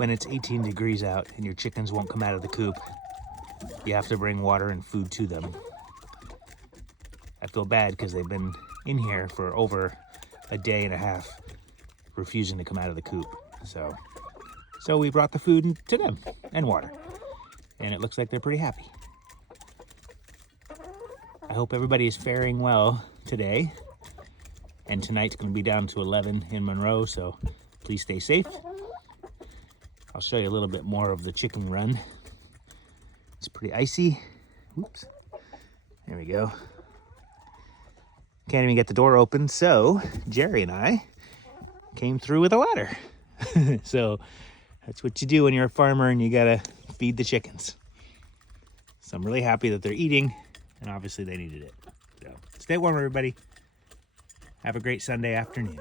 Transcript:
when it's 18 degrees out and your chickens won't come out of the coop, you have to bring water and food to them. I feel bad because they've been in here for over a day and a half refusing to come out of the coop. So we brought the food to them and water, and it looks like they're pretty happy. I hope everybody is faring well today, and tonight's going to be down to 11 in Monroe, so please stay safe. I'll show you a little bit more of the chicken run. It's pretty icy. Oops. There we go. Can't even get the door open, so Jerry and I came through with a ladder. So that's what you do when you're a farmer and you gotta feed the chickens. So I'm really happy that they're eating, and obviously they needed it. So stay warm, everybody. Have a great Sunday afternoon.